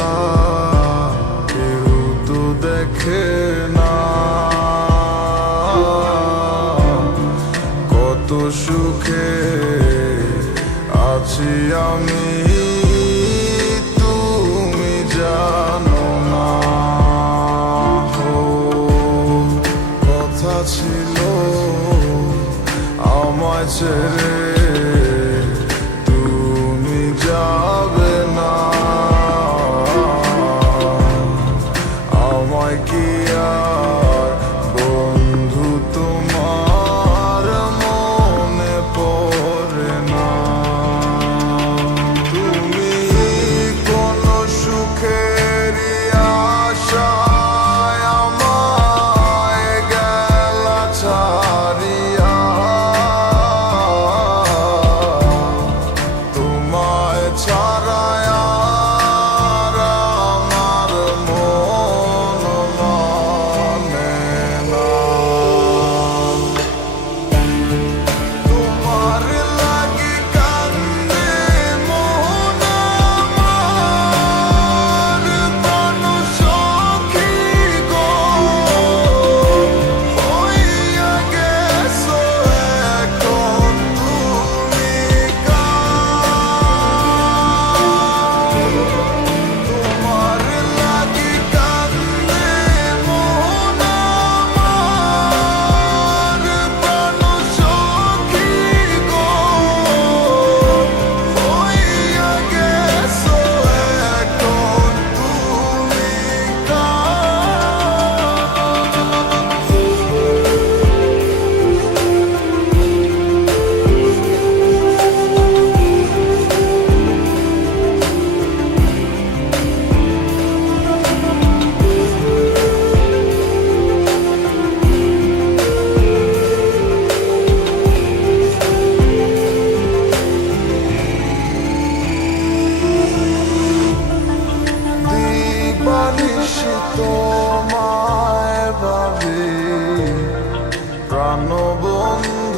না কেউ তো দেখে না। কত সুখে আছি আমি তুমি না। কথা ছিল ছেড়ে তোমায় ভাবি প্রাণবন্ধুরে